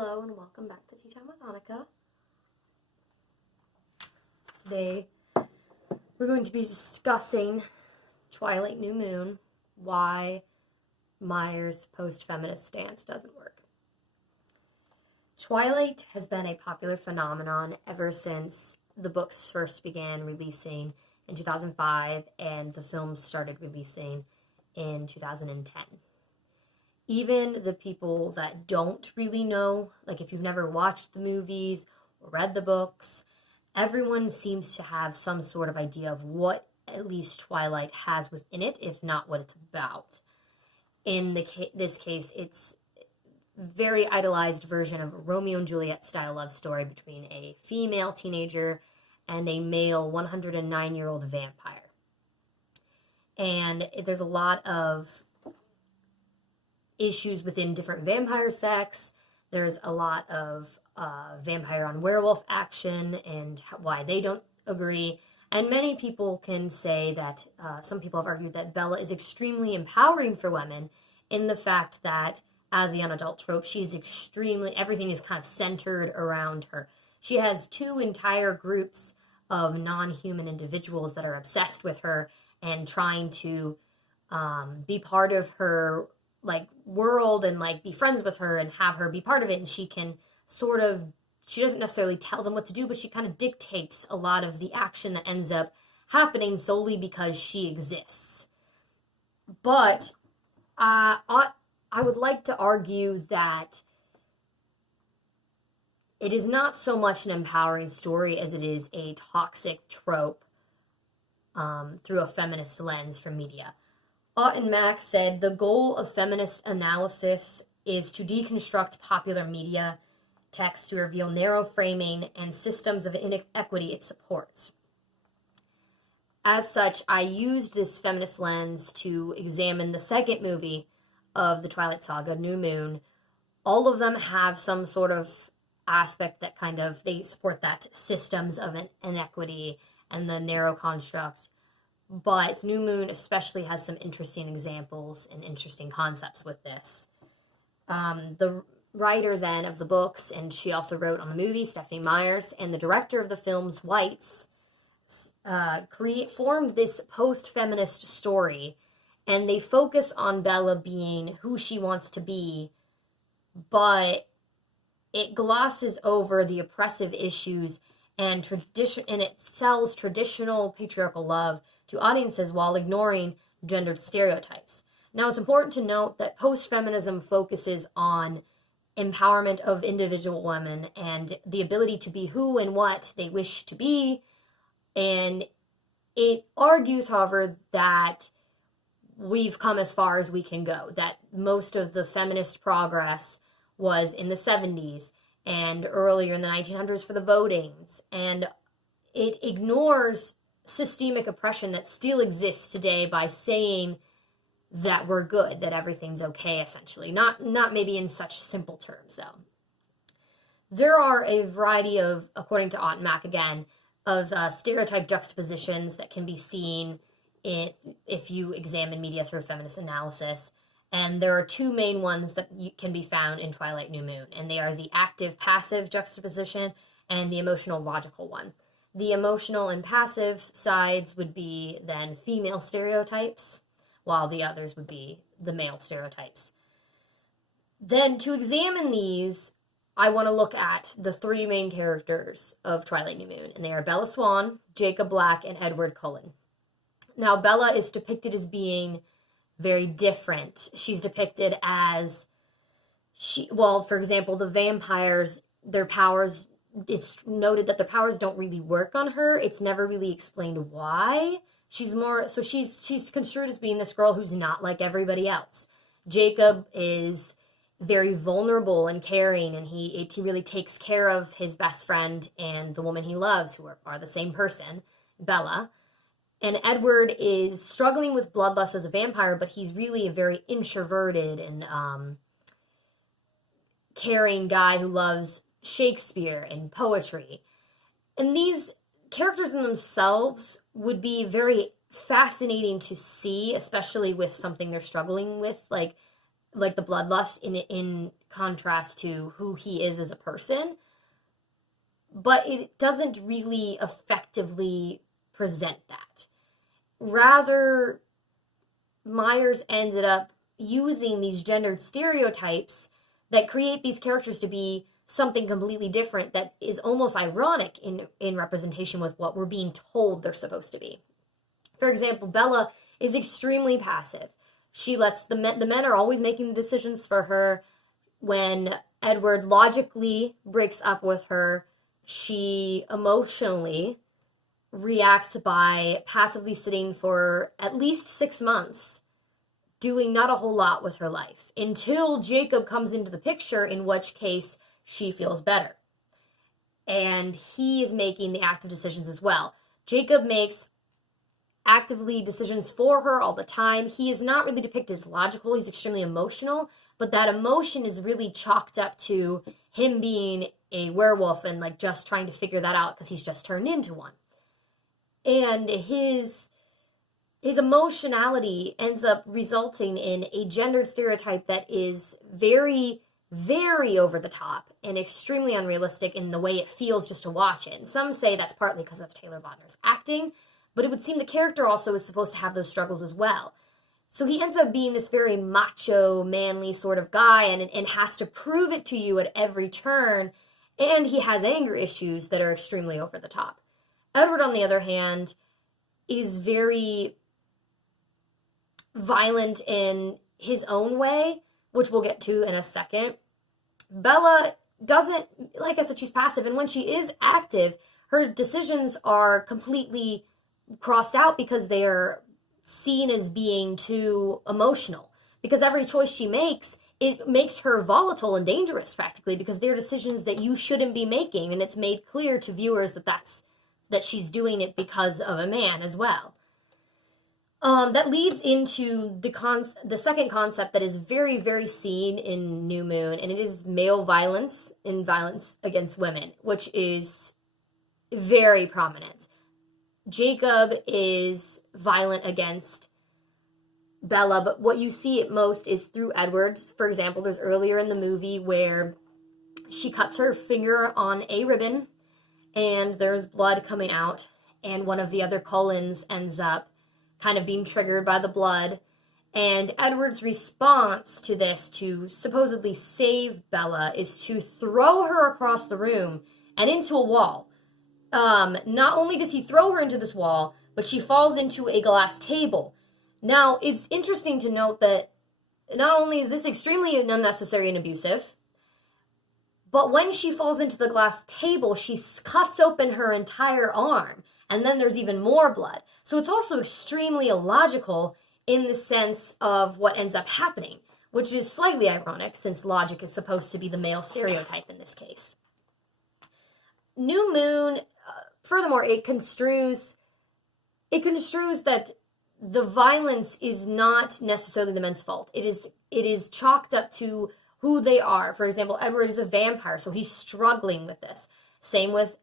Hello and welcome back to Tea Time with Annika. Today we're going to be discussing Twilight New Moon, why Meyers'postfeminist stance doesn't work. Twilight has been a popular phenomenon ever since the books first began releasing in 2005 and the films started releasing in 2010. Even the people that don't really know, like if you've never watched the movies or read the books, everyone seems to have some sort of idea of what at least Twilight has within it, if not what it's about. In this case, it's a very idolized version of a Romeo and Juliet style love story between a female teenager and a male 109-year-old vampire. And there's a lot of issues within different vampire sects. There's a lot of vampire on werewolf action and why they don't agree. And many people can say that, some people have argued that Bella is extremely empowering for women in the fact that as a young adult trope, she's everything is kind of centered around her. She has two entire groups of non-human individuals that are obsessed with her and trying to be part of her world and be friends with her and have her be part of it, and she doesn't necessarily tell them what to do, but she kind of dictates a lot of the action that ends up happening solely because she exists. But I would like to argue that it is not so much an empowering story as it is a toxic trope through a feminist lens from media. Ott and Max said, the goal of feminist analysis is to deconstruct popular media text to reveal narrow framing and systems of inequity it supports. As such, I used this feminist lens to examine the second movie of the Twilight Saga, New Moon. All of them have some sort of aspect that they support that systems of inequity and the narrow construct. But New Moon especially has some interesting examples and interesting concepts with this. The writer then of the books, and she also wrote on the movie, Stephanie Meyers, and the director of the films, Whites, formed this post-feminist story, and they focus on Bella being who she wants to be, but it glosses over the oppressive issues and it sells traditional patriarchal love to audiences while ignoring gendered stereotypes. Now, it's important to note that post-feminism focuses on empowerment of individual women and the ability to be who and what they wish to be, and it argues, however, that we've come as far as we can go, that most of the feminist progress was in the 70s and earlier in the 1900s for the votings, and it ignores systemic oppression that still exists today by saying that we're good, that everything's okay, essentially. Not maybe in such simple terms, though. There are a variety of, according to Ott and Mac again, of stereotype juxtapositions that can be seen if you examine media through feminist analysis. And there are two main ones that can be found in Twilight New Moon, and they are the active-passive juxtaposition and the emotional-logical one. The emotional and passive sides would be then female stereotypes, while the others would be the male stereotypes. Then to examine these, I want to look at the three main characters of Twilight New Moon, and they are Bella Swan, Jacob Black, and Edward Cullen. Now, Bella is depicted as being very different. She's depicted as, for example, the vampires, their powers, it's noted that the powers don't really work on her. It's never really explained why. She's construed as being this girl who's not like everybody else. Jacob is very vulnerable and caring, and he really takes care of his best friend and the woman he loves, who are the same person, Bella. And Edward is struggling with bloodlust as a vampire, but he's really a very introverted and caring guy who loves Shakespeare and poetry. And these characters in themselves would be very fascinating to see, especially with something they're struggling with, like the bloodlust in contrast to who he is as a person, but it doesn't really effectively present that. Rather, Meyers ended up using these gendered stereotypes that create these characters to be something completely different that is almost ironic in representation with what we're being told they're supposed to be. For example, Bella is extremely passive. She lets the men are always making the decisions for her. When Edward logically breaks up with her, she emotionally reacts by passively sitting for at least 6 months, doing not a whole lot with her life, until Jacob comes into the picture, in which case she feels better. And he is making the active decisions as well. Jacob makes actively decisions for her all the time. He is not really depicted as logical. He's extremely emotional, but that emotion is really chalked up to him being a werewolf and like just trying to figure that out because he's just turned into one. And his emotionality ends up resulting in a gendered stereotype that is very, very over the top and extremely unrealistic in the way it feels just to watch it. And some say that's partly because of Taylor Lautner's acting, but it would seem the character also is supposed to have those struggles as well. So he ends up being this very macho, manly sort of guy and has to prove it to you at every turn. And he has anger issues that are extremely over the top. Edward, on the other hand, is very violent in his own way, which we'll get to in a second. Bella doesn't, like I said, she's passive. And when she is active, her decisions are completely crossed out because they are seen as being too emotional. Because every choice she makes, it makes her volatile and dangerous practically, because they're decisions that you shouldn't be making, and it's made clear to viewers that she's doing it because of a man as well. That leads into the second concept that is very, very seen in New Moon, and it is male violence and violence against women, which is very prominent. Jacob is violent against Bella, but what you see it most is through Edward. For example, there's earlier in the movie where she cuts her finger on a ribbon and there's blood coming out, and one of the other Cullens ends up kind of being triggered by the blood, and Edward's response to this, to supposedly save Bella, is to throw her across the room and into a wall. Not only does he throw her into this wall, but she falls into a glass table. Now, it's interesting to note that not only is this extremely unnecessary and abusive, but when she falls into the glass table, she cuts open her entire arm, and then there's even more blood. So it's also extremely illogical in the sense of what ends up happening, which is slightly ironic since logic is supposed to be the male stereotype in this case. New Moon, furthermore, it construes that the violence is not necessarily the men's fault. It is chalked up to who they are. For example, Edward is a vampire, so he's struggling with this. Same with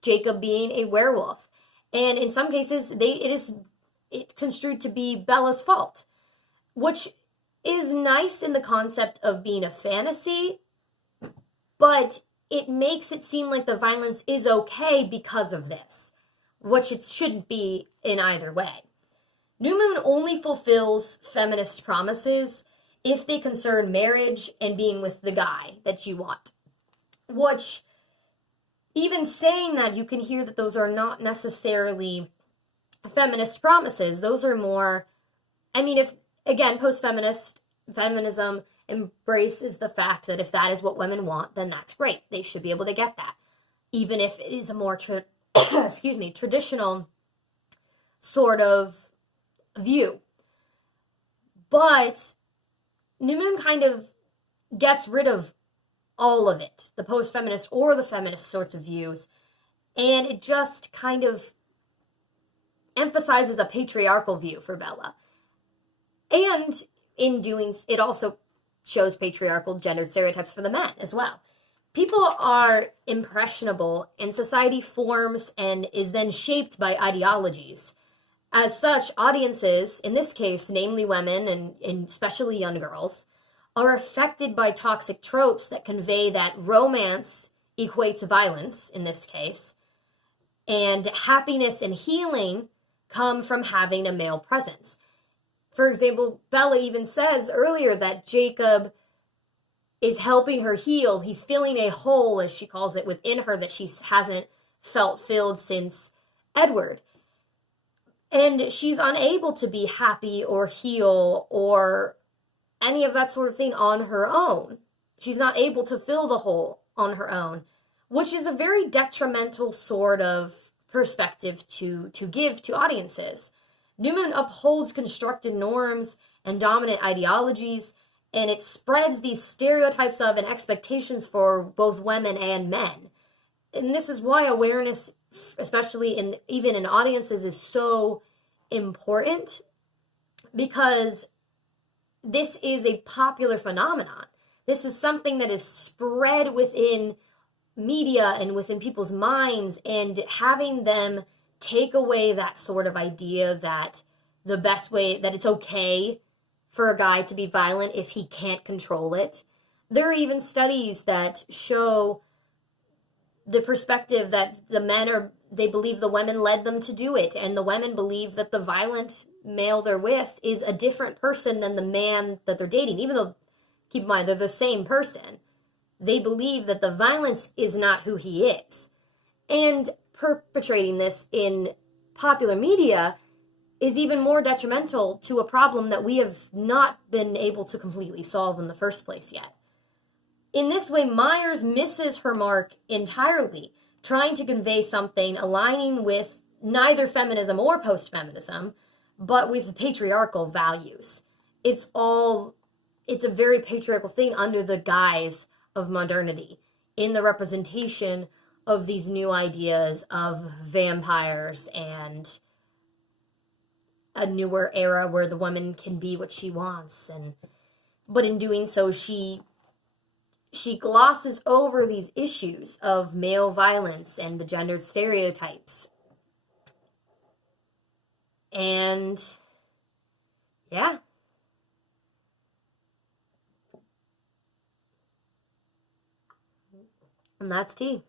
Jacob being a werewolf. And in some cases, it construed to be Bella's fault, which is nice in the concept of being a fantasy, but it makes it seem like the violence is okay because of this, which it shouldn't be in either way. New Moon only fulfills feminist promises if they concern marriage and being with the guy that you want. Which, even saying that, you can hear that those are not necessarily feminist promises. Those are more, feminism embraces the fact that if that is what women want, then that's great. They should be able to get that. Even if it is a more traditional sort of view. But New Moon kind of gets rid of all of it, the post-feminist or the feminist sorts of views, and it just kind of emphasizes a patriarchal view for Bella. And in doing, it also shows patriarchal gendered stereotypes for the men as well. People are impressionable, and society forms and is then shaped by ideologies. As such, audiences, in this case, namely women and especially young girls, are affected by toxic tropes that convey that romance equates violence, in this case, and happiness and healing come from having a male presence. For example, Bella even says earlier that Jacob is helping her heal. He's filling a hole, as she calls it, within her that she hasn't felt filled since Edward. And she's unable to be happy or heal or any of that sort of thing on her own. She's not able to fill the hole on her own, which is a very detrimental sort of perspective to give to audiences. Newman upholds constructed norms and dominant ideologies, and it spreads these stereotypes of and expectations for both women and men. And this is why awareness, especially even in audiences, is so important, because this is a popular phenomenon. This is something that is spread within media and within people's minds, and having them take away that sort of idea that the best way, that it's okay for a guy to be violent if he can't control it. There are even studies that show the perspective that the men they believe the women led them to do it, and the women believe that the violent male they're with is a different person than the man that they're dating, even though, keep in mind, they're the same person. They believe that the violence is not who he is. And perpetrating this in popular media is even more detrimental to a problem that we have not been able to completely solve in the first place yet. In this way, Meyers misses her mark entirely, trying to convey something aligning with neither feminism or post-feminism, but with patriarchal values. It's a very patriarchal thing under the guise of modernity, in the representation of these new ideas of vampires and a newer era where the woman can be what she wants. But in doing so, she glosses over these issues of male violence and the gendered stereotypes. And yeah. And that's tea.